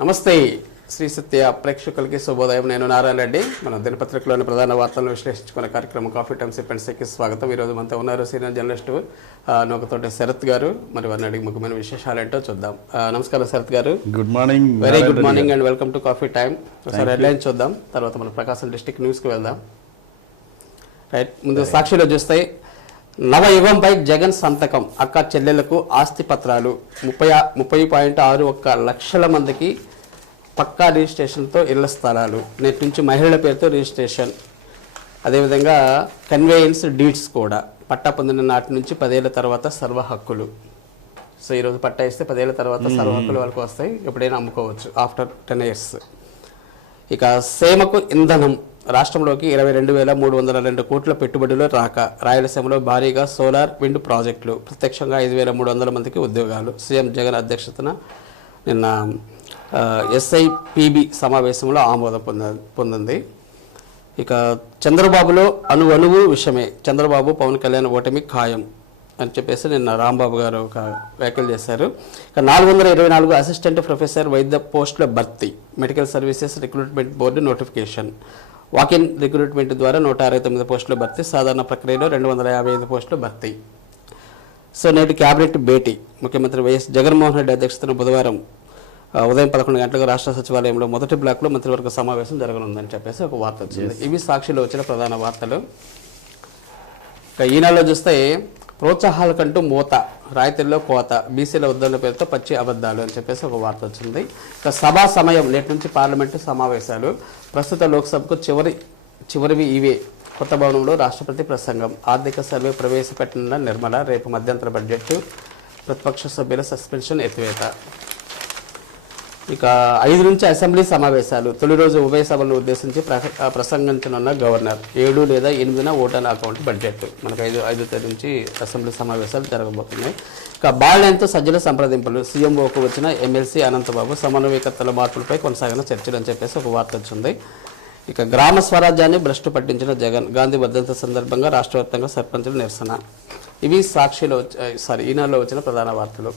నమస్తే శ్రీ సత్య ప్రేక్షకులకి శుభోదయం. నేను నారాయణ రెడ్డి. మన దినపత్రికలోని ప్రధాన వార్తలను విశ్లేషించుకునే కార్యక్రమం కాఫీ టైమ్ సిప్ అండ్ సెక్కి స్వాగతం. ఈరోజు మనతో ఉన్నారు సీనియర్ జర్నలిస్టు నూకతోటి శరత్ గారు. మరి వారిని అడిగి ముఖ్యమైన విశేషాలు ఏంటో చూద్దాం. నమస్కారం శరత్ గారు. Good morning. Very good morning and welcome to coffee time. ఒకసారి హెడ్లైన్స్ చూద్దాం, తర్వాత మన ప్రకాశం డిస్ట్రిక్ట్ న్యూస్కి వెళ్దాం. రైట్, ముందు సాక్షిలో చూస్తే నవయుగంపై జగన్ సంతకం, అక్క చెల్లెళ్లకు ఆస్తి పత్రాలు, 30.61 లక్షల మందికి పక్కా రిజిస్ట్రేషన్తో ఇళ్ల స్థలాలు, నేటి నుంచి మహిళల పేరుతో రిజిస్ట్రేషన్, అదేవిధంగా కన్వేయన్స్ డీడ్స్ కూడా, పట్టా పొందిన నాటి నుంచి 10 ఏళ్ల తర్వాత సర్వ హక్కులు. సో ఈరోజు పట్టా ఇస్తే 10 ఏళ్ల తర్వాత సర్వ హక్కులు వరకు వస్తాయి, ఎప్పుడైనా అమ్ముకోవచ్చు ఆఫ్టర్ 10 years. ఇక సేమకు ఇంధనం, రాష్ట్రంలోకి 22,302 కోట్ల పెట్టుబడులు రాక, రాయలసీమలో భారీగా సోలార్ విండ్ ప్రాజెక్టులు, ప్రత్యక్షంగా 5,300 మందికి ఉద్యోగాలు. సీఎం జగన్ అధ్యక్షతన నిన్న SIPB సమావేశంలో ఆమోదం పొందింది. ఇక చంద్రబాబులో అణువు విషయమే, చంద్రబాబు పవన్ కళ్యాణ్ ఓటమి ఖాయం అని చెప్పేసి నిన్న రాంబాబు గారు ఒక వ్యాఖ్యలు చేశారు. ఇక 424 అసిస్టెంట్ ప్రొఫెసర్ వైద్య పోస్టుల భర్తీ, medical services recruitment board notification, walk-in recruitment ద్వారా 169 పోస్టుల భర్తీ, సాధారణ ప్రక్రియలో 255 పోస్టుల భర్తీ. సో నేటి క్యాబినెట్ భేటీ, ముఖ్యమంత్రి వైఎస్ జగన్మోహన్ రెడ్డి అధ్యక్షతన బుధవారం ఉదయం 11 గంటలకు రాష్ట్ర సచివాలయంలో మొదటి బ్లాక్లో మంత్రివర్గ సమావేశం జరగనుందని చెప్పేసి ఒక వార్త వచ్చింది. ఇవి సాక్షిలో వచ్చిన ప్రధాన వార్తలు. ఇక ఈనాడులో చూస్తే ప్రోత్సాహాల కంటూ మూత, రాయితీల్లో కోత, బీసీల ఉద్దరణ పేరుతో పచ్చి అబద్ధాలు అని చెప్పేసి ఒక వార్త వచ్చింది. ఇక సభా సమయం, నేటి నుంచి పార్లమెంటు సమావేశాలు, ప్రస్తుత లోక్సభకు చివరివి ఇవే, కొత్త భవనంలో రాష్ట్రపతి ప్రసంగం, ఆర్థిక సర్వే ప్రవేశపెట్టనున్న నిర్మల, రేపు మధ్యంతర బడ్జెట్, ప్రతిపక్ష సభ్యుల సస్పెన్షన్ ఎత్తివేత. ఇక 5 నుంచి అసెంబ్లీ సమావేశాలు, తొలి రోజు ఉభయ సభలను ఉద్దేశించి ప్రసంగించనున్న గవర్నర్, 7 లేదా 8 ఓటాల అకౌంట్ బడ్జెట్. మనకు 5 తేదీ నుంచి అసెంబ్లీ సమావేశాలు జరగబోతున్నాయి. ఇక బాళ్లెంతో సజ్జల సంప్రదింపులు, సీఎంఓకు వచ్చిన ఎమ్మెల్సీ అనంతబాబు, సమన్వయకర్తల మార్పులపై కొనసాగిన చర్చలు అని చెప్పేసి ఒక వార్త వచ్చింది. ఇక గ్రామ స్వరాజ్యాన్ని భ్రష్టు పట్టించిన జగన్, గాంధీ వర్ధంతి సందర్భంగా రాష్ట్ర వ్యాప్తంగా సర్పంచుల నిరసన. ఇవి సాక్షిలో ఈనాడులో వచ్చిన ప్రధాన వార్తలు.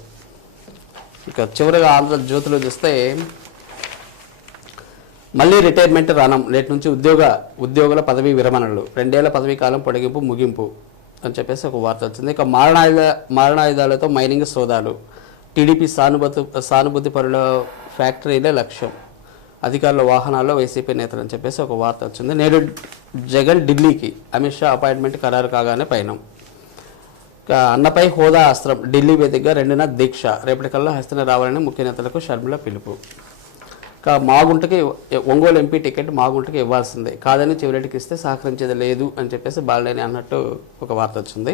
ఇక చివరిగా ఆంధ్రజ్యోతిలో చూస్తే మళ్ళీ రిటైర్మెంట్ రణం, నేటి నుంచి ఉద్యోగుల పదవీ విరమణలు, 2 ఏళ్ల పదవీ కాలం పొడిగింపు ముగింపు అని చెప్పేసి ఒక వార్త వచ్చింది. ఇక మారణాయుధాలతో మైనింగ్ సోదాలు, టీడీపీ సానుభూతి పరుల ఫ్యాక్టరీలే లక్ష్యం, అధికారుల వాహనాల్లో వైసీపీ నేతలు అని చెప్పేసి ఒక వార్త వచ్చింది. నేడు జగన్ ఢిల్లీకి, అమిత్ షా అపాయింట్మెంట్ ఖరారు కాగానే పయనం. అన్నపై హోదా అస్త్రం, ఢిల్లీ వేదికగా 2న దీక్ష, రేపటికల్లా హస్తిన రావాలని ముఖ్య నేతలకు షర్మిల పిలుపు. మాగుంటకి ఒంగోలు ఎంపీ టికెట్ మాగుంటకి ఇవ్వాల్సిందే, కాదని చివరికి ఇస్తే సహకరించేది లేదు అని చెప్పేసి బాలనేని అన్నట్టు ఒక వార్త వచ్చింది.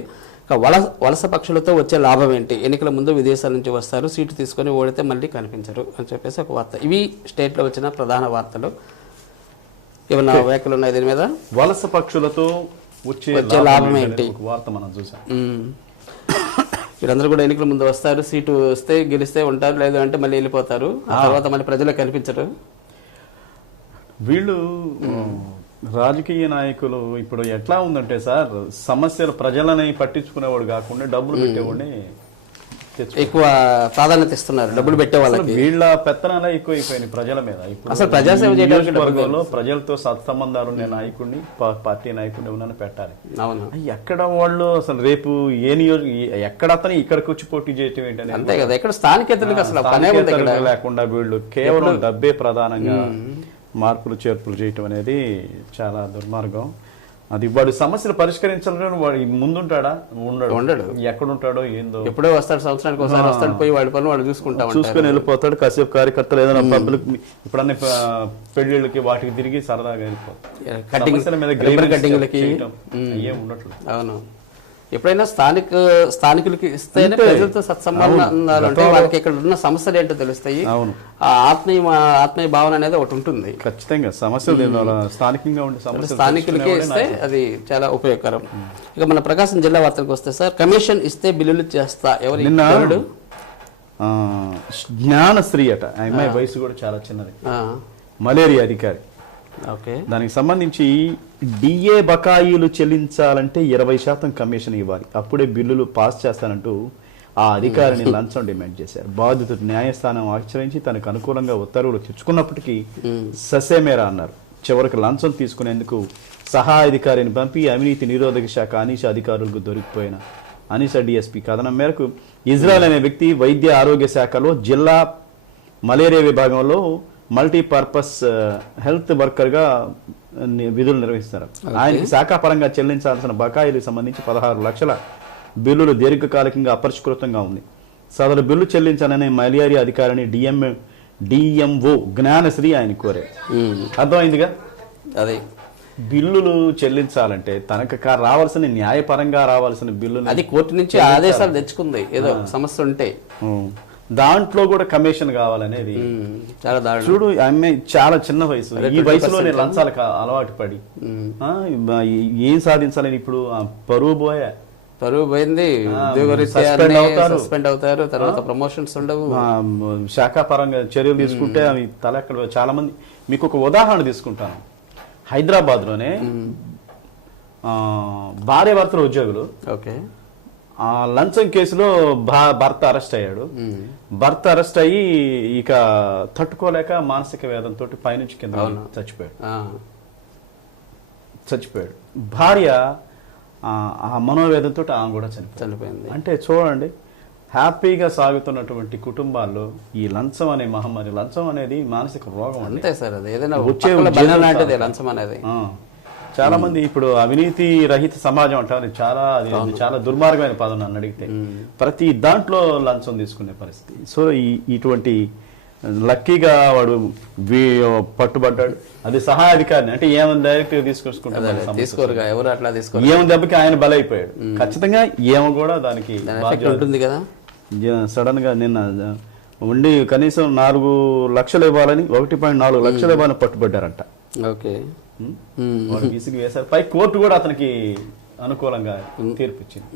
వలస పక్షులతో వచ్చే లాభం ఏంటి, ఎన్నికల ముందు విదేశాల నుంచి వస్తారు, సీటు తీసుకొని ఓడితే మళ్ళీ కనిపించరు అని చెప్పేసి ఒక వార్త. ఇవి స్టేట్లో వచ్చిన ప్రధాన వార్తలు. ఏమన్నా వ్యాఖ్యలు ఉన్నాయి దీని మీద? వలస పక్షులతో వచ్చే లాభం ఏంటి వార్త మనం చూసాం. వీళ్ళందరూ కూడా ఎన్నికల ముందు వస్తారు, సీటు వస్తే గెలిస్తే ఉంటారు, లేదు అంటే మళ్ళీ వెళ్ళిపోతారు, ఆ తర్వాత మళ్ళీ ప్రజలకు కనిపించరు. వీళ్ళు రాజకీయ నాయకులు ఇప్పుడు ఎట్లా ఉందంటే సార్, సమస్యలు ప్రజలని పట్టించుకునేవాడు కాకుండా డబ్బులు పెట్టేవాడిని ఎక్కువ ప్రాధాన్యత ఇస్తున్నారు, డబ్బులు పెట్టే వాళ్ళకి. వీళ్ళ పెత్తనాలే ఎక్కువ అయిపోయినాయి ప్రజల మీద. ఇప్పుడు అసలు ప్రజాసేవ నియోజకవర్గంలో ప్రజలతో సత్సంబంధాలు ఉండే నాయకుడిని, పార్టీ నాయకుడిని ఉన్నాను పెట్టాలి. అవును, ఎక్కడ వాళ్ళు అసలు రేపు ఎక్కడ అతను ఇక్కడికి వచ్చి పోటీ చేయటం ఏంటంటే అంతే కదా. ఎక్కడ స్థానికేతలకు అసలు లేకుండా వీళ్ళు కేవలం డబ్బే ప్రధానంగా మార్పులు చేర్పులు చేయటం అనేది చాలా దుర్మార్గం. అది వాడు సమస్యలు పరిష్కరించాలని వాడు ముందుంటాడా? ఉండడు. ఎక్కడుంటాడో ఏందో, ఎప్పుడో వస్తాడు, సంవత్సరానికి ఒకసారి వస్తాడు, పోయి వాడి పనులు వాడు చూసుకొని వెళ్ళిపోతాడు. కాసేపు కార్యకర్తలు ఏదైనా పబ్లిక్ ఇప్పుడన్నీ పెళ్లిళ్ళకి వాటికి తిరిగి సరదాగా వెళ్ళిపోతాడు. ఉండట్లేదు. అవును, ఎప్పుడైనా స్థానికులకి ఇస్తేనే ప్రజలతో సత్సంబంధాలు అంటే వాళ్ళకి ఇక్కడ ఉన్న సమస్యలు ఏంటో తెలుస్తాయి. ఆత్మీయ భావన అనేది ఒకటి ఉంటుంది ఖచ్చితంగా. సమస్యలు స్థానికంగా ఉండే స్థానికులకి ఇస్తే అది చాలా ఉపయోగకరం. ఇక మన ప్రకాశం జిల్లా వార్తలకు వస్తే సార్, కమిషన్ ఇస్తే బిల్లులు చేస్తా, ఎవరు జ్ఞానశ్రీ అట, అమ్మాయి వయసు కూడా చాలా చిన్నది, మలేరియా అధికారి. దానికి సంబంధించి డిఏ బకాయిలు చెల్లించాలంటే 20% కమిషన్ ఇవ్వాలి, అప్పుడే బిల్లులు పాస్ చేస్తానంటూ ఆ అధికారిని లంచం డిమాండ్ చేశారు. బాధితుడు న్యాయస్థానం ఆశ్రయించి తనకు అనుకూలంగా ఉత్తర్వులు తెచ్చుకున్నప్పటికీ ససేమేరా అన్నారు. చివరికి లంచం తీసుకునేందుకు సహాయ అధికారిని పంపి అవినీతి నిరోధక శాఖ అనీష అధికారులకు దొరికిపోయిన అనీష డిఎస్పీ కథనం మేరకు ఇజ్రాయల్ అనే వ్యక్తి వైద్య ఆరోగ్య శాఖలో జిల్లా మలేరియా విభాగంలో మల్టీపర్పస్ హెల్త్ వర్కర్గా విధులు నిర్వహిస్తారు. ఆయనకి శాఖాపరంగా చెల్లించాల్సిన బకాయిలకు సంబంధించి 16 లక్షల బిల్లులు దీర్ఘకాలికంగా అపరిష్కృతంగా ఉంది. సదరు బిల్లు చెల్లించాలనే మలేరియా అధికారిని డిఎంఓ జ్ఞానశ్రీ ఆయన కోరారు. అర్థమైందిగా, అదే బిల్లులు చెల్లించాలంటే తనకు రావాల్సిన న్యాయపరంగా రావాల్సిన బిల్లులు అది కోర్టు నుంచి ఆదేశాలు తెచ్చుకుంది, ఏదో సమస్య ఉంటే దాంట్లో కూడా కమిషన్ కావాలనేది చాలా దారుణం. చూడు, ఆమె చాలా చిన్న వయసు, ఈ వయసులోనే లంచాలకు అలవాటు పడి ఏం సాధించాలని ఇప్పుడు పరువు పోయింది, సస్పెండ్ అవుతారు, తర్వాత ప్రమోషన్స్ ఉండవు, శాఖాపరంగా చర్యలు తీసుకుంటే అవి తలెక్కడ. చాలా మంది, మీకు ఒక ఉదాహరణ తీసుకుంటాను. హైదరాబాద్ లోనే భార్య భర్తల ఉద్యోగులు లంచం కేసులో భర్త అరెస్ట్ అయ్యాడు. భర్త అరెస్ట్ అయ్యి ఇక తట్టుకోలేక మానసిక వేదంతో పైనుంచి కింద చచ్చిపోయాడు. భార్య ఆ మనోవేదంతో ఆమె కూడా చనిపోయింది. అంటే చూడండి, హ్యాపీగా సాగుతున్నటువంటి కుటుంబాల్లో ఈ లంచం అనే మహమ్మారి, లంచం అనేది మానసిక రోగం. అంతే సార్, అది ఏదైనా వచ్చే లంచం అనేది. చాలా మంది ఇప్పుడు అవినీతి రహిత సమాజం అంటారు, చాలా దుర్మార్గమైన పదం నన్ను అడిగితే. ప్రతి దాంట్లో లంచం తీసుకునే పరిస్థితి. సో ఇటువంటి లక్కీగా వాడు పట్టుబడ్డాడు. అది సహాయ అధికారిని, అంటే ఏమైనా డైరెక్ట్ తీసుకోరు, ఎవరు అట్లా తీసుకోరు. ఏమో దెబ్బకి ఆయన బలైపోయాడు. ఖచ్చితంగా ఏమో కూడా దానికి ఉంటుంది కదా. సడన్ గా నిన్న ఉండి కనీసం 4 లక్షలు ఇవ్వాలని 1.4 లక్షలు ఇవ్వాలని పట్టుబడ్డారంట. ఓకే, ఇసుగు వేశారు. పై కోర్టు కూడా అతనికి అనుకూలంగా తీర్పిచ్చింది.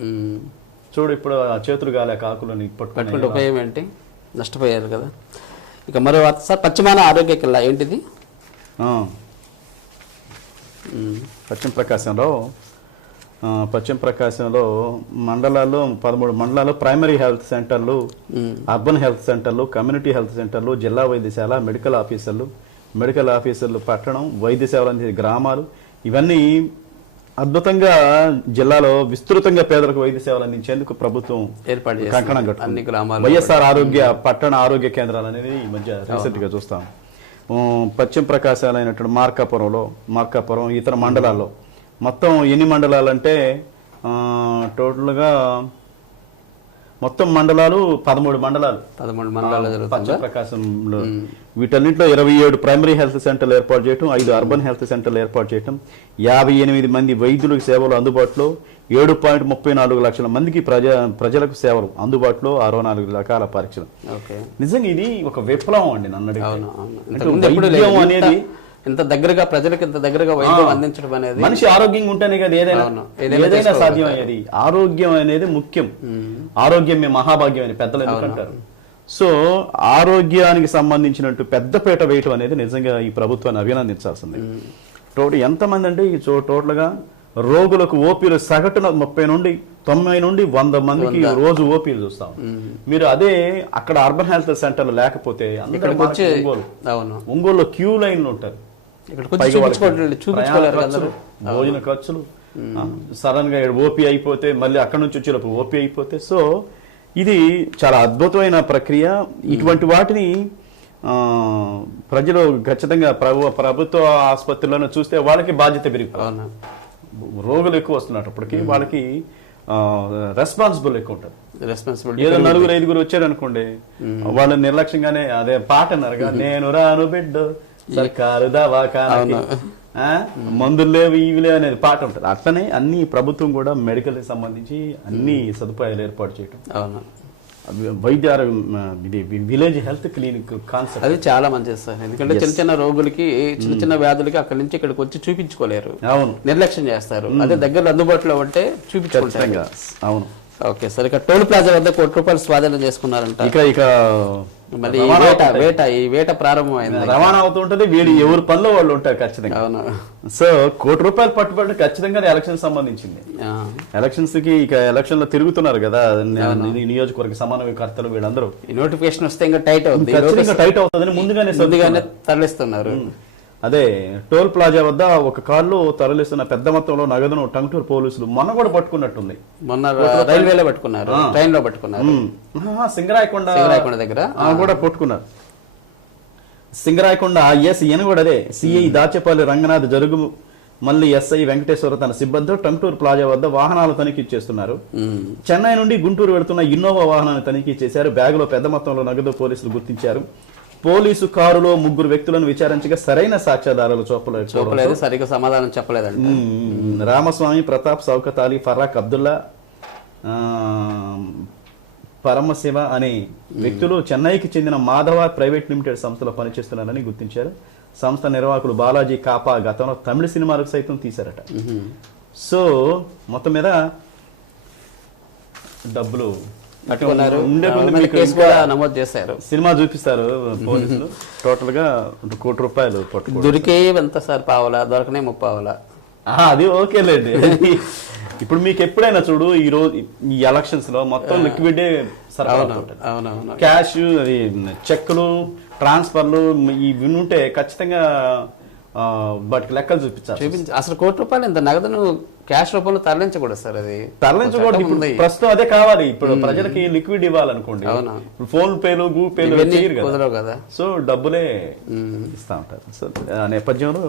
చూడు, ఇప్పుడు ఆ చేతులు గాలే కాకులని పట్టుకుంటే ఉపయోగం ఏంటి, నష్టపోయారు కదా. ఇక మరో వార్త సార్, పశ్చిమాన ఆరోగ్య కిల్లా ఏంటిది? పశ్చిమ ప్రకాశంలో మండలాల్లో 13 మండలాల్లో ప్రైమరీ హెల్త్ సెంటర్లు, అర్బన్ హెల్త్ సెంటర్లు, కమ్యూనిటీ హెల్త్ సెంటర్లు, జిల్లా వైద్యశాల, మెడికల్ ఆఫీసర్లు, పట్టణం వైద్య సేవలు అందించే గ్రామాలు, ఇవన్నీ అద్భుతంగా జిల్లాలో విస్తృతంగా పేదలకు వైద్య సేవలు అందించేందుకు ప్రభుత్వం కంకణం కట్టుకుంది. వైఎస్ఆర్ పట్టణ ఆరోగ్య కేంద్రాలు అనేది ఈ మధ్య రీసెంట్ గా చూస్తాం. పశ్చిమ ప్రకాశాలు అయినటువంటి మార్కాపురం ఇతర మండలాల్లో మొత్తం ఎన్ని మండలాలు అంటే టోటల్గా మొత్తం మండలాలు 13 మండలాలు పశ్చిమ ప్రకాశంలో. వీటన్నింటిలో 27 ప్రైమరీ హెల్త్ సెంటర్లు ఏర్పాటు చేయడం, 5 అర్బన్ హెల్త్ సెంటర్లు ఏర్పాటు చేయడం, 58 మంది వైద్యులకు సేవలు అందుబాటులో, 7.34 లక్షల మందికి ప్రజలకు సేవలు అందుబాటులో, 64 రకాల పరీక్షలు. నిజంగా ఇది ఒక విప్లవం అండి నన్ను. వైద్యం అనేది ఇంత దగ్గరగా ప్రజలకు ఇంత దగ్గరగా వైద్యం అందించడం అనేది, మనిషి ఆరోగ్యంగా ఉంటేనే కదా ఏదైనా సాధ్యం అయ్యేది. ఆరోగ్యం అనేది ముఖ్యం. ఆరోగ్యమే మహాభాగ్యం అని పెద్దలు ఎందుకంటారు. సో ఆరోగ్యానికి సంబంధించినట్టు పెద్దపీట వేయటం అనేది నిజంగా ఈ ప్రభుత్వాన్ని అభినందించాల్సింది. ఎంతమంది అంటే ఈ టోటల్ గా రోగులకు ఓపీలు సగటున 30 నుండి 90 నుండి 100 మందికి రోజు ఓపీలు చూస్తాం. మీరు అదే అక్కడ అర్బన్ హెల్త్ సెంటర్లు లేకపోతే ఒంగోలులో క్యూ లైన్లు ఉంటారు. భోజన ఖర్చులు, సడన్ గా ఓపీ అయిపోతే మళ్ళీ అక్కడ నుంచి వచ్చేటప్పుడు ఓపీ అయిపోతే. సో ఇది చాలా అద్భుతమైన ప్రక్రియ. ఇటువంటి వాటిని ప్రజలు ఖచ్చితంగా ప్రభుత్వ ఆసుపత్రులను చూస్తే వాళ్ళకి బాధ్యత పెరిగిపోతుంది. రోగులు ఎక్కువ వస్తున్నప్పటికీ వాళ్ళకి రెస్పాన్సిబుల్ ఎక్కువ ఉంటుంది. ఏదో 4-5 వచ్చారు అనుకోండి, వాళ్ళు నిర్లక్ష్యంగానే అదే పాట అన్నారుగా, నేను రాను బిడ్డ సర్కారు దవాఖానాకి, మందులు లేవు ఇవి లేవు అనేది పాట ఉంటుంది. అట్లనే అన్ని ప్రభుత్వం కూడా మెడికల్ కి సంబంధించి అన్ని సదుపాయాలు ఏర్పాటు చేయడం, వైద్య విలేజ్ హెల్త్ క్లినిక్ కాన్సెప్ట్ అది చాలా మంచిది సార్. ఎందుకంటే చిన్న రోగులకి, చిన్న వ్యాధులకి అక్కడి నుంచి ఇక్కడికి వచ్చి చూపించుకోలేరు, నిర్లక్ష్యం చేస్తారు. అదే దగ్గర అందుబాటులో ఉంటే చూపించుకుంటారు. అవును. ఓకే సార్, ఇక టోల్ ప్లాజా వద్ద ₹1 కోటి స్వాధీనం చేసుకున్నారంట. ఇక మళ్ళీ ఈ వేట ప్రారంభమైంది, రవాణా అవుతుంటది. వీడి ఎవరి పనిలో వాళ్ళు ఉంటారు ఖచ్చితంగా. అవును. సో ₹1 పట్టుబడి ఖచ్చితంగా ఎలక్షన్ సంబంధించింది. ఎలక్షన్స్ కి ఇక ఎలక్షన్ లో తిరుగుతున్నారు కదా నియోజకవర్గ సమన్వయకర్తలు వీళ్ళందరూ. ఈ నోటిఫికేషన్ వస్తే ఇంకా టైట్ అవుతుంది, టైట్ అవుతుందని ముందుగానే తరలిస్తున్నారు. అదే టోల్ ప్లాజా వద్ద ఒక కారులో తరలిస్తున్న పెద్ద మొత్తంలో నగదును టంగుటూరు పోలీసులు మొన్న కూడా పట్టుకున్నట్టుంది. మొన్న రైల్వేలో పట్టుకున్నారు, ట్రైన్ లో పట్టుకున్నారు, సింగరాయకొండ దగ్గర కూడా పట్టుకున్నారు. సింగరాయకొండ ఈయన కూడా అదే సిఐ దాచేపల్లి రంగనాథ్ జరుగు మళ్ళీ ఎస్ఐ వెంకటేశ్వర తన సిబ్బందితో టంగుటూరు ప్లాజా వద్ద వాహనాలు తనిఖీ చేస్తున్నారు. చెన్నై నుండి గుంటూరు వెళుతున్న ఇన్నోవా వాహనాన్ని తనిఖీ చేశారు. బ్యాగులో పెద్ద మొత్తంలో నగదు పోలీసులు గుర్తించారు. పోలీసు కారులో 3 వ్యక్తులను విచారించగా సరైన సాక్ష్యాధారాలు చూపలేదు, సరిగ్గా సమాధానం చెప్పలేదండి. రామస్వామి, ప్రతాప్, సౌకత్ అలీ, ఫరాక్ అబ్దుల్లా, పరమశివ అనే వ్యక్తులు చెన్నైకి చెందిన మాధవ ప్రైవేట్ లిమిటెడ్ సంస్థలో పనిచేస్తున్నారని గుర్తించారు. సంస్థ నిర్వాహకులు బాలాజీ కాపా గతంలో తమిళ సినిమాలకు సైతం తీశారట. సో మొత్తం మీద డబ్బులు నమోదు చేశారు. సినిమా చూపిస్తారు పోలీసులు. టోటల్ గా ₹1 పట్టు దొరికే ఎంత సార్, పావలా దొరకనే 30 పావలా. అది ఓకేలేండి. ఇప్పుడు మీకు ఎప్పుడైనా చూడు ఈ రోజు ఈ ఎలక్షన్స్ లో మొత్తం లిక్విడే క్యాష్, అది చెక్కులు, ట్రాన్స్ఫర్లు ఇవి ఉంటే ఖచ్చితంగా వాటికి లెక్కలు చూపించాలి. అసలు ₹1 ఇంత నగదును క్యాష్ రూపంలో తరలించకూడదు సార్, అది తరలించకూడదు. ప్రస్తుతం అదే కావాలి. ఇప్పుడు ప్రజలకి లిక్విడ్ ఇవ్వాలనుకోండి, ఫోన్ పేలు, గూగుల్ పేలు చేయరు కదా. సో డబ్బులే ఇస్తా ఉంటారు. సో ఆ నేపథ్యంలో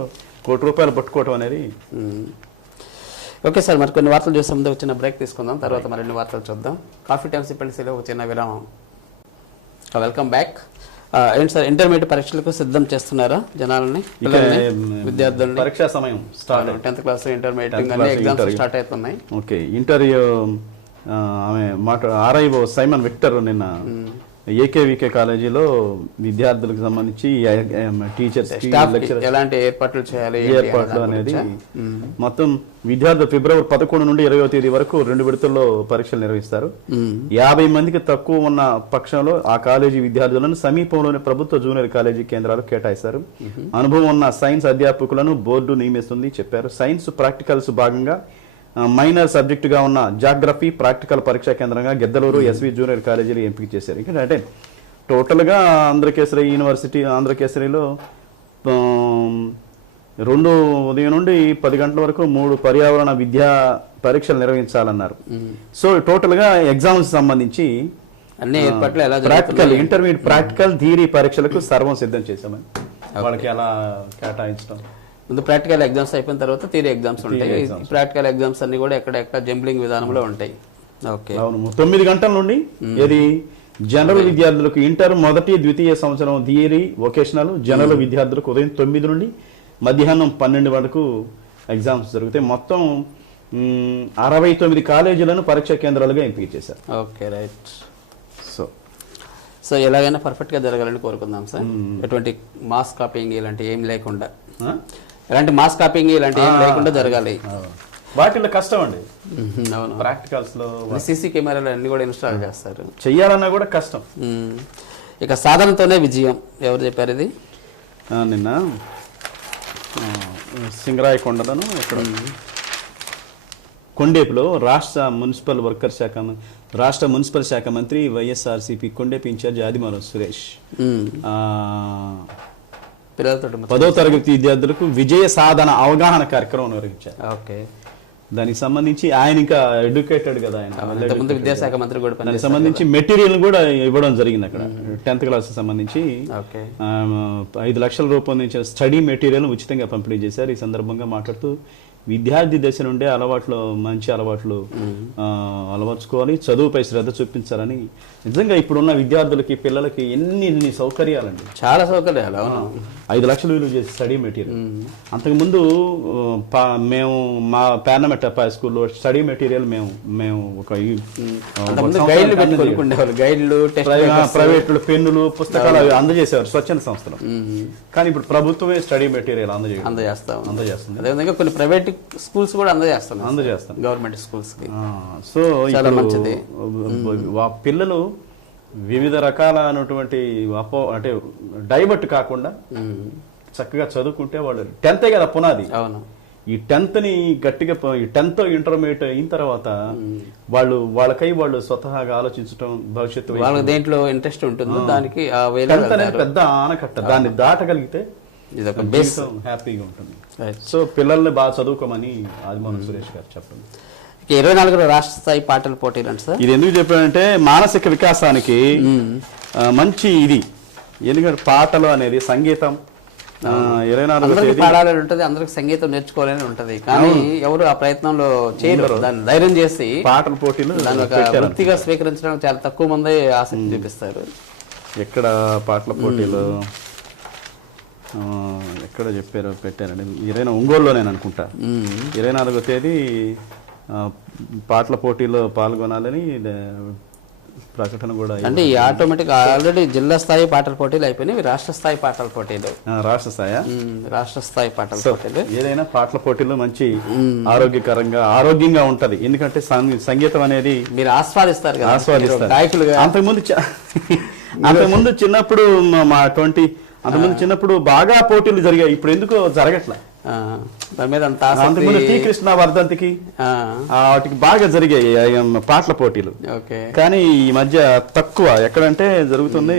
₹1 పట్టుకోవటం అనేది. ఓకే సార్, మరి కొన్ని వార్తలు చూసే ముందు చిన్న బ్రేక్ తీసుకుందాం, తర్వాత మరిన్ని వార్తలు చూద్దాం. కాఫీ టైమ్స్ ఇప్పటిలో ఒక చిన్న విరామం. Welcome back. ఏంటి సార్, ఇంటర్మీడియట్ పరీక్షలకు సిద్ధం చేస్తున్నారా జనాలని, విద్యార్థులని? పరీక్షా సమయం start, 10th class intermediate exams start అవుతున్నాయి. ఓకే, ఇంటర్ ఆమె ఆర్ఐఓ సైమన్ విక్టర్ నిన్న ఏకేవికే కాలేజీలో విద్యార్థులకు సంబంధించి టీచర్స్ ఎలాంటి ఏర్పాట్లు చేయాలి అనేది మొత్తం విద్యార్థులు ఫిబ్రవరి 11 నుండి 20వ తేదీ వరకు 2 విడతల్లో పరీక్షలు నిర్వహిస్తారు. 50 మందికి తక్కువ ఉన్న పక్షంలో ఆ కాలేజీ విద్యార్థులను సమీపంలోని ప్రభుత్వ జూనియర్ కాలేజీ కేంద్రాలు కేటాయిస్తారు. అనుభవం ఉన్న సైన్స్ అధ్యాపకులను బోర్డు నియమిస్తుంది చెప్పారు. సైన్స్ ప్రాక్టికల్స్ భాగంగా మైనర్ సబ్జెక్టుగా ఉన్న జాగ్రఫీ ప్రాక్టికల్ పరీక్షా కేంద్రంగా గిద్దలూరు ఎస్వి జూనియర్ కాలేజీలు ఎంపిక చేశారు. ఇక్కడ అంటే టోటల్గా ఆంధ్రకేసరి యూనివర్సిటీ ఆంధ్రకేసరిలో 2 ఉదయం నుండి 10 గంటల వరకు 3 పర్యావరణ విద్యా పరీక్షలు నిర్వహించాలన్నారు. సో టోటల్గా ఎగ్జామ్స్ సంబంధించి అన్ని ఏర్పాట్లు ప్రాక్టికల్ ఇంటర్మీడియట్ ప్రాక్టికల్ థియరీ పరీక్షలకు సర్వం సిద్ధం చేశామని వాళ్ళకి ఎలా కేటాయించడం. ముందు ప్రాక్టికల్ ఎగ్జామ్స్ అయిపోయిన తర్వాత థియరీ ఎగ్జామ్స్ ఉంటాయి. ప్రాక్టికల్ ఎగ్జామ్స్ అన్ని కూడా ఎక్కడెక్కడ జంబ్లింగ్ విధానంలో ఉంటాయి. ఓకే, అవును. 9 గంటల నుండి ఏది జనరల్ విద్యార్థులకు ఇంటర్ మొదటి ద్వితీయ సంవత్సరం థియరీ వొకేషనల్, జనరల్ విద్యార్థులకు ఉదయం 9 నుండి మధ్యాహ్నం 12 వరకు ఎగ్జామ్స్ జరుగుతాయి. మొత్తం 69 కాలేజీలను పరీక్షా కేంద్రాలుగా ఎంపిక చేశారు. Okay, right. సో ఎలాగైనా పర్ఫెక్ట్ గా జరగాలని కోరుకుందాం సార్. ఎటువంటి మాస్ కాపీయింగ్ ఇలాంటి ఏం లేకుండా, ఎలాంటి మాస్ కాపీయింగ్ ఇలాంటి ఏం లేకుండా జరగాలి. వాటిలో కష్టం అండి. అవును, ప్రాక్టికల్స్ లో సీసీ కెమెరాలు అన్ని కూడా ఇన్స్టాల్ చేస్తారు, చెయ్యాలన్నా కూడా కష్టం. ఇక సాధనతోనే విజయం, ఎవరు చెప్పారు ఇది? నిన్న సింగరాయకొండలను ఇక్కడ కొండేపులో రాష్ట్ర మున్సిపల్ శాఖ మంత్రి వైఎస్ఆర్సీపీ కొండేపు ఇన్ఛార్జ్ ఆదిమూలం సురేష్ 10వ తరగతి విద్యార్థులకు విజయ సాధన అవగాహన కార్యక్రమం నిర్వహించారు. ఓకే, దానికి సంబంధించి ఆయన ఇంకా ఎడ్యుకేటెడ్ కదా, ఆయన విద్యాశాఖ మంత్రి కూడా దానికి సంబంధించి మెటీరియల్ కూడా ఇవ్వడం జరిగింది. అక్కడ 10th క్లాస్ సంబంధించి 5 లక్షల రూపొందించిన స్టడీ మెటీరియల్ ఉచితంగా పంపిణీ చేశారు. ఈ సందర్భంగా మాట్లాడుతూ విద్యార్థి దశ నుండే మంచి అలవాట్లు అలవర్చుకోవాలి, చదువుపై శ్రద్ధ చూపించాలని. నిజంగా ఇప్పుడున్న విద్యార్థులకి పిల్లలకి ఎన్ని సౌకర్యాలండి, చాలా సౌకర్యాలు. 5 లక్షలు విలువ చేసి స్టడీ మెటీరియల్. అంతకుముందు మేము మా పార్లమెంట్ స్కూల్లో స్టడీ మెటీరియల్ మేము ఒక గైడ్లు, ప్రైవేట్లు, పెన్నులు, పుస్తకాలు అవి అందజేసేవారు స్వచ్ఛంద సంస్థలు. కానీ ఇప్పుడు ప్రభుత్వమే స్టడీ మెటీరియల్ అందజేస్తుంది. అదేవిధంగా కొన్ని ప్రైవేట్ స్కూల్స్ కూడా అందజేస్తాం గవర్నమెంట్ స్కూల్స్ కి. సో చాలా మంచిది. పిల్లలు వివిధ రకాలైనటువంటి అంటే డైవర్ట్ కాకుండా చక్కగా చదువుకుంటే వాళ్ళు 10th కదా పునాది. అవును. ఈ 10th ని గట్టిగా ఈ 10th ఇంటర్మీడియట్ అయిన తర్వాత వాళ్ళు స్వతహాగా ఆలోచించడం భవిష్యత్తు వాళ్ళకి దేంట్లో ఇంట్రెస్ట్ ఉంటుందో దానికి ఆ వేలో 10th అనేది పెద్ద ఆనకట్ట, దాన్ని దాటగలిగితే ఇదొక బేస్ హ్యాపీగా ఉంటుంది. సో పిల్లల్ని బాగా చదువుకోమని ఆదిమూలం సురేష్ గారు చెప్పండి. 24 రాష్ట్ర స్థాయి పాటల పోటీలు అంటే సార్ ఇది ఎందుకు చెప్పానంటే మానసిక వికాసానికి మంచి ఇది. ఎందుకంటే పాటలు అనేది సంగీతం 24 పాడాలని ఉంటుంది, అందరికి సంగీతం నేర్చుకోవాలని ఉంటది, కానీ ఎవరు ఆ ప్రయత్నంలో చేయరు. దాన్ని ధైర్యం చేసి పాటల పోటీలు దాన్ని ఒక వృత్తిగా స్వీకరించడానికి చాలా తక్కువ మంది ఆసక్తి చూపిస్తారు. ఎక్కడ పాటల పోటీలు ఎక్కడ పెట్టారండి, ఒంగోలులో నేను అనుకుంటా 24వ తేదీ పాటల పోటీలో పాల్గొనాలని ప్రకటన కూడా. అంటే ఈ ఆటోమేటిక్ ఆల్రెడీ జిల్లా స్థాయి పాటల పోటీలు అయిపోయినాయి, రాష్ట్ర స్థాయి పాటల పోటీలు. రాష్ట్ర స్థాయి పాటల పోటీలు. ఏదైనా పాటల పోటీలు మంచి ఆరోగ్యంగా ఉంటది. ఎందుకంటే సంగీతం అనేది మీరు ఆస్వాదిస్తారు కదా, ఆస్వాదిస్తారు. గాయకులుగా అంతకుముందు చిన్నప్పుడు అంతకుముందు చిన్నప్పుడు బాగా పోటీలు జరిగాయి, ఇప్పుడు ఎందుకో జరగట్లే. దాని మీద అంత అంతకుముందు టీ కృష్ణ వర్ధంతికి వాటికి బాగా జరిగాయి పాటల పోటీలు. కానీ ఈ మధ్య తక్కువ. ఎక్కడంటే జరుగుతుంది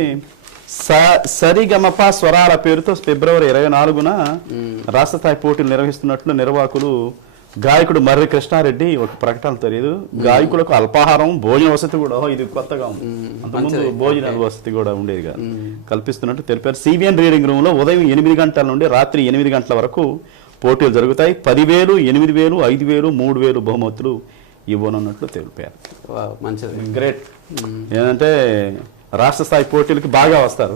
సరిగమప స్వరాల పేరుతో ఫిబ్రవరి 24న రాష్ట్ర స్థాయి పోటీలు నిర్వహిస్తున్నట్లు నిర్వాహకులు గాయకుడు మర్రి కృష్ణారెడ్డి ఒక ప్రకటన తెలియదు. గాయకులకు అల్పాహారం భోజన వసతి కూడా ఇది కొత్తగా ఉంది, అంతకుముందు భోజన వసతి కూడా ఉండేది కాదు, కల్పిస్తున్నట్టు తెలిపారు. సిబిఎన్ రీడింగ్ రూమ్ లో ఉదయం 8 గంటల నుండి రాత్రి 8 గంటల వరకు పోటీలు జరుగుతాయి. 10,000, 8,000, 5,000, 3,000 బహుమతులు ఇవ్వనున్నట్లు తెలిపారు. గ్రేట్. ఏంటంటే రాష్ట్ర స్థాయి పోటీలకి బాగా వస్తారు.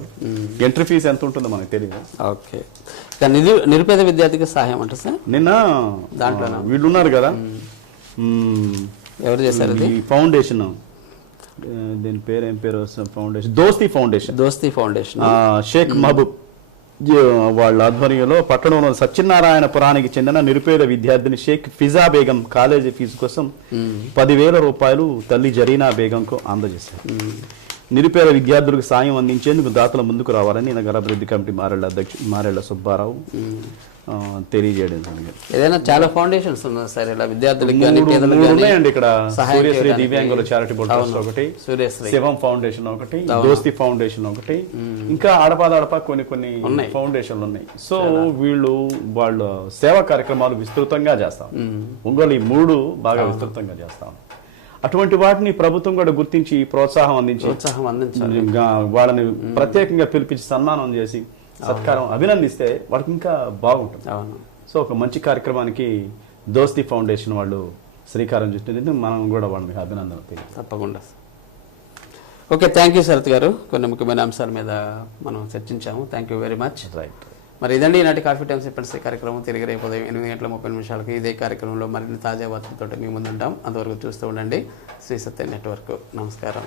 ఎంట్రీ ఫీజు ఎంత ఉంటుందో మనకు తెలియదు. ఓకే. నిరుపేద విద్యార్థికి సహాయం అంటే సార్ నిన్న దాంట్లో వీళ్ళు ఉన్నారు కదా, ఎవరు చేశారు ఈ ఫౌండేషన్, దీని పేరు ఏం పేరు ఫౌండేషన్, దోస్తీ ఫౌండేషన్ షేక్ మహబూబ్ వాళ్ళ ఆధ్వర్యంలో పట్టణంలో సత్యనారాయణపురానికి చెందిన నిరుపేద విద్యార్థిని షేక్ ఫిజా బేగం కాలేజీ ఫీజు కోసం 10,000 రూపాయలు తల్లి జరీనా బేగంకు అందజేశారు. నిరుపేద విద్యార్థులకు సాయం అందించేందుకు దాతల ముందుకు రావాలని నగరాభివృద్ధి కమిటీ మారెళ్ల సుబ్బారావు తెలియజేయడం జరిగింది. ఏదైనా చాలా ఫౌండేషన్స్ ఉన్నాయి సార్ ఇలా విద్యార్థులకు ఉన్నాయండి. ఇక్కడ సూర్యశ్రీ దివ్యాంగుల చారిటబుల్ ట్రస్ట్ ఒకటి, శివం ఫౌండేషన్ ఒకటి, దోస్తి ఫౌండేషన్ ఒకటి, ఇంకా ఆడపా కొన్ని ఫౌండేషన్లు ఉన్నాయి. సో వాళ్ళ సేవా కార్యక్రమాలు విస్తృతంగా చేస్తాం. ఒంగోలు ఈ 3 బాగా విస్తృతంగా చేస్తాం. అటువంటి వాటిని ప్రభుత్వం కూడా గుర్తించి ప్రోత్సాహం అందించాలి. వాళ్ళని ప్రత్యేకంగా పిలిపించి సన్మానం చేసి సత్కారం అభినందిస్తే వాళ్ళకి ఇంకా బాగుంటుంది. సో ఒక మంచి కార్యక్రమానికి దోస్తి ఫౌండేషన్ వాళ్ళు శ్రీకారం చుట్టింది. మనం కూడా వాళ్ళకి అభినందన తెలియదు. తప్పకుండా. ఓకే, థ్యాంక్ యూ శరత్ గారు. కొన్ని ముఖ్యమైన అంశాల మీద మనం చర్చించాము. Thank you very much. Right. మరి ఇదండి ఈనాటి కాఫీ టైమ్స్ ఇప్పటి కార్యక్రమం. తిరిగి రేపు ఉదయం 8:30 ఇదే కార్యక్రమంలో మరిన్ని తాజా వార్తలతో మీ ముందుంటాం. అంతవరకు చూస్తూ ఉండండి శ్రీ సత్య నెట్వర్క్. నమస్కారం.